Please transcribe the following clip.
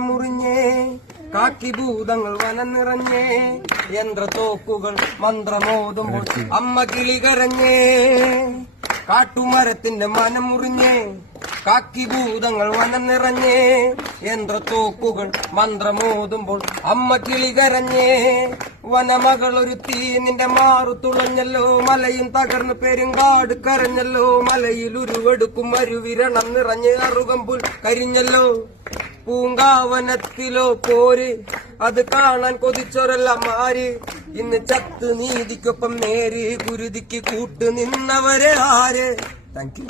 വനമുറിഞ്ഞേ കാക്കിഭൂതങ്ങൾ വനം നിറഞ്ഞേ യന്ത്രത്തോക്കുകൾ മന്ത്രമോതുമ്പോൾ അമ്മ കിളി കരഞ്ഞേ കാട്ടുമരത്തിന്റെ മനം മുറിഞ്ഞേ കാക്കിഭൂതങ്ങൾ വനം നിറഞ്ഞേ യന്ത്രത്തോക്കുകൾ മന്ത്രമോതുമ്പോൾ അമ്മ കിളി കരഞ്ഞേ വനമകൾ ഒരുത്തി നിന്റെ മാറു തുളഞ്ഞല്ലോ മലയും തകർന്ന് പെരുങ്കാട് കരഞ്ഞല്ലോ മലയിൽ ഉരുവെടുക്കും അരുവിരണം നിറഞ്ഞ് അറുകമ്പുൽ കരിഞ്ഞല്ലോ പൂങ്കാവനത്തിലോ പോര് അത് കാണാൻ കൊതിച്ചോരെല്ലാം മാര് ഇന്ന് ചത്ത് നീതിക്കൊപ്പം നേര് കുരുതിക്ക് കൂട്ട് നിന്നവരെ ആര് താങ്ക് യു.